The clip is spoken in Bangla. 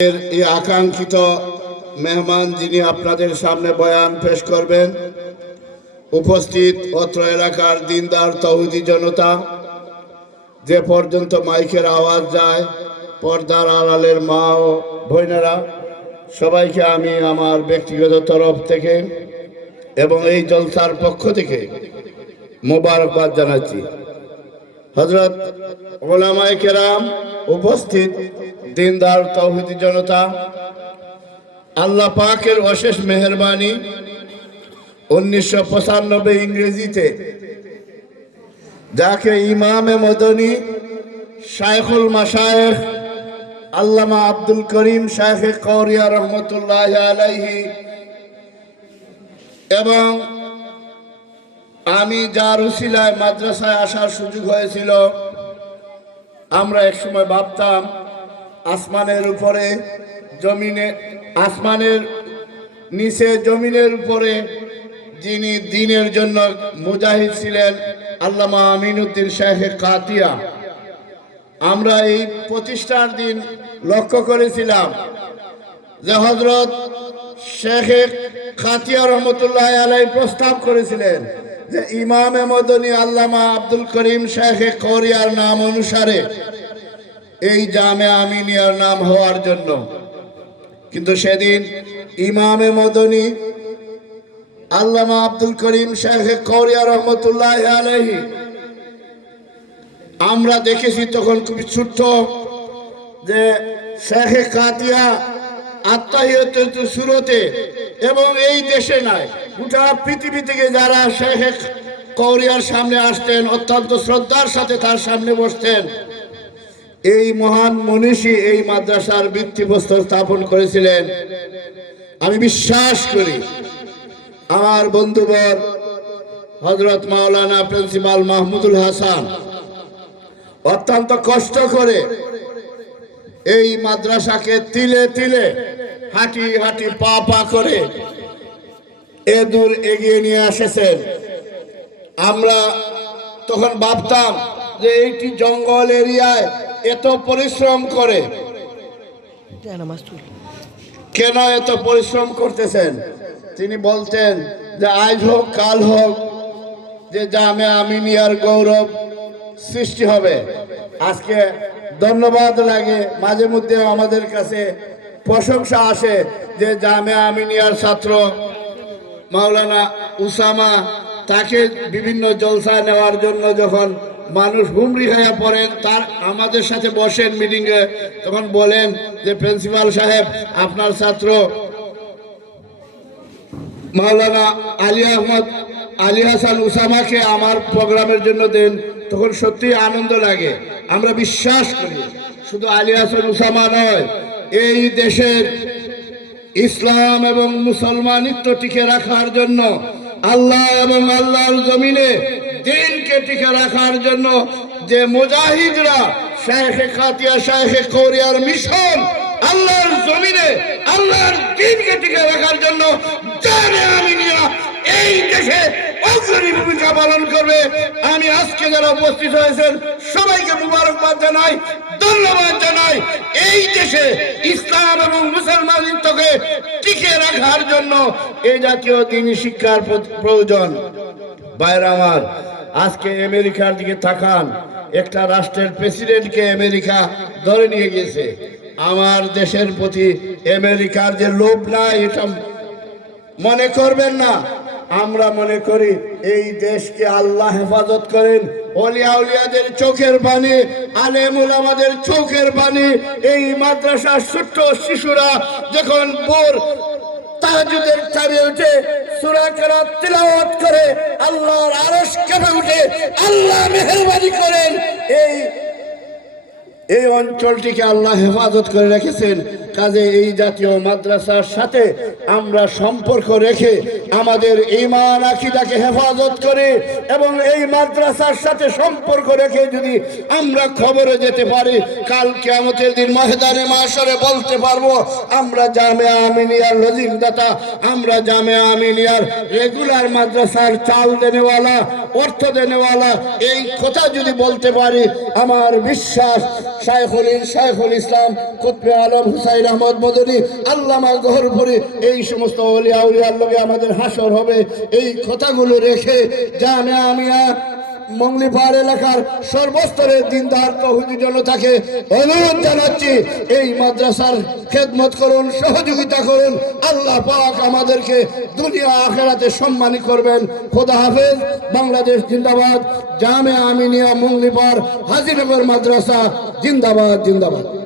এই আকাঙ্ক্ষিত মেহমান যিনি আপনাদের সামনে বয়ান পেশ করবেন, উপস্থিত অত্র এলাকার দিনদার তৌহিদি জনতা, যে পর্যন্ত মাইকের আওয়াজ যায়, পর্দার আড়ালের মা ও বোনেরা, সবাইকে আমি আমার ব্যক্তিগত তরফ থেকে এবং এই জলসার পক্ষ থেকে মোবারকবাদ জানাচ্ছি। হযরত উলামায়ে কেরাম, উপস্থিত দিনদার তৌহিদি জনতা, আল্লাহ পাকের অশেষ মেহেরবানি 1995 ইংরেজিতে যাকে ইমামে মদনী শায়খুল মাশায়েখ আল্লামা আব্দুল করিম শায়েখে কওরিয়া রহমতুল্লাহ আলাইহি এবং আমি যার উসিলায় মাদ্রাসায় আসার সুযোগ হয়েছিল, আমরা একসময় ভাবতাম আসমানের উপরে জমিনে, আসমানের নিচে জমিনের উপরে যিনি দ্বীনের জন্য মুজাহিদ ছিলেন আল্লামা আমিনউদ্দিন শায়েখে কাতিয়া, আমরা এই প্রতিষ্ঠার দিন লক্ষ্য করেছিলাম যে হযরত শায়েখে কাতিয়া রহমতুল্লাহ আলাইহি প্রস্তাব করেছিলেন যে ইমামে মদনী আল্লামা আব্দুল করিম শায়েখে কওরিয়ার নাম অনুসারে এই জামে আমিনিয়ার নাম হওয়ার জন্য। কিন্তু সেদিন ইমামে মদনী আল্লামা আব্দুল করিম শায়েখে কওরিয়া রহমতুল্লাহ আলাইহি আমরা দেখেছি তখন খুবই ছোট্ট, যে শায়েখে কাতিয়া আত্মাহিয়াতুল সুরতে এবং এই দেশে নয়, গোটা পৃথিবী থেকে যারা শায়েখে কওরিয়ার সামনে আসতেন, অত্যন্ত শ্রদ্ধার সাথে তার সামনে বসতেন। এই মহান মনীষী এই মাদ্রাসার ভিত্তিপ্রস্তর স্থাপন করেছিলেন। আমি বিশ্বাস করি আমার বন্ধুবর হযরত মাওলানা প্রিন্সিপাল মাহমুদুল হাসান অত্যন্ত কষ্ট করে এই মাদ্রাসাকে তিলে তিলে হাঁটি হাঁটি পা পা করে এ দূর এগিয়ে নিয়ে এসেছেন। আমরা তখন ভাবতাম যে এইটি জঙ্গল এরিয়ায় এত পরিশ্রম করে কেন এত পরিশ্রম করতেছেন। তিনি বলতেন যে আজ হোক কাল হোক যে জামে আমিনিয়ার গৌরব সৃষ্টি হবে। আজকে ধন্যবাদ লাগে, মাঝে মধ্যে আমাদের কাছে প্রশংসা আসে যে জামে আমিনিয়ার ছাত্র মাওলানা উসামা, তাকে বিভিন্ন জলসা নেওয়ার জন্য যখন মানুষ হুমড়ি হয়ে পড়েন, তার আমাদের সাথে বসেন মিটিংয়ে, তখন বলেন যে প্রিন্সিপাল সাহেব আপনার ছাত্র মাওলানা আলী হাসান উসামাকে আমার প্রোগ্রামের জন্য দেন। তখন সত্যি আনন্দ লাগে। আমরা বিশ্বাস করি শুধু আলী হাসান উসামা নয়, এই দেশের ইসলাম এবং মুসলমানিত্ব টিকে রাখার জন্য, আল্লাহ এবং আল্লাহর জমিনে দ্বীনকে টিকে রাখার জন্য যে মুজাহিদরা শায়েখে কাতিয়া শায়েখে কওরিয়ার মিশন আল্লাহর জমিনে আল্লাহর দ্বীনকে টিকে রাখার জন্য জামে আমিনিয়া এই দেশে অগ্রণী ভূমিকা পালন করবে। আমি আজকে যারা উপস্থিত হয়েছেন সবাইকে মুবারকবাদ জানাই, ধন্যবাদ জানাই। এই দেশে ইসলাম এবং মুসলমানিত্বকে টিকে রাখার জন্য এই জাতীয় দ্বীনি শিক্ষার প্রয়োজন। ভাইরা আমার, আজকে আমেরিকার দিকে তাকান, একটা রাষ্ট্রের প্রেসিডেন্টকে আমেরিকা ধরে নিয়ে গেছে। আমার দেশের প্রতি আমেরিকার যে লোভ নাই এটা মনে করবেন না। আমরা মনে করি এই দেশকে আল্লাহ হেফাজত করেন, ওলিয়া উলিয়াদের চোখের পানি, আলেম উলামাদের চোখের পানি। এই মাদ্রাসার ছোট্ট শিশুরা যখন ভোর তাহাজ্জুদের চারিয়ে উঠে সূরা কেরাত তিলাওয়াত করে, আল্লাহর আরশ কেঁপে উঠে, আল্লাহ মেহেরবানি করেন। এই অঞ্চলটিকে আল্লাহ হেফাজত করে রেখেছেন। কাজে এই জাতীয় মাদ্রাসার সাথে আমরা সম্পর্ক রেখে আমাদের ঈমান আকীদাকে হেফাজত করে এবং এই মাদ্রাসার সাথে সম্পর্ক রেখে যদি আমরা খবরে যেতে পারি, কাল কিয়ামতের দিন ময়দানে মাশরে বলতে পারবো আমরা জামে আমিনিয়ার লজিমদাতা, আমরা জামে আমিনিয়ার রেগুলার মাদ্রাসার চাল দেনেওয়ালা, অর্থ দেনেওয়ালা। এই কথা যদি বলতে পারি, আমার বিশ্বাস শাইখুল ইসলাম কুতবে আলম হুসাইন আহমদ মদনী, আল্লামা গহরপুরি, এই সমস্ত ওলিয়া উলিয়ার লগে আমাদের হাসর হবে। এই কথাগুলো রেখে জামিয়া আমিয়া মঙ্গলিপাড় এলাকার সর্বস্তরের দিনদার তৌহিদি জনতাকে অনুরোধ জানাচ্ছি, এই মাদ্রাসার খেদমত করুন, সহযোগিতা করুন। আল্লাহ পাক আমাদেরকে দুনিয়া আখেরাতে সম্মানী করবেন। খোদা হাফেজ। বাংলাদেশ জিন্দাবাদ। জামিয়া আমিনিয়া মঙ্গলিপাড় হাজীনগর মাদ্রাসা জিন্দাবাদ, জিন্দাবাদ।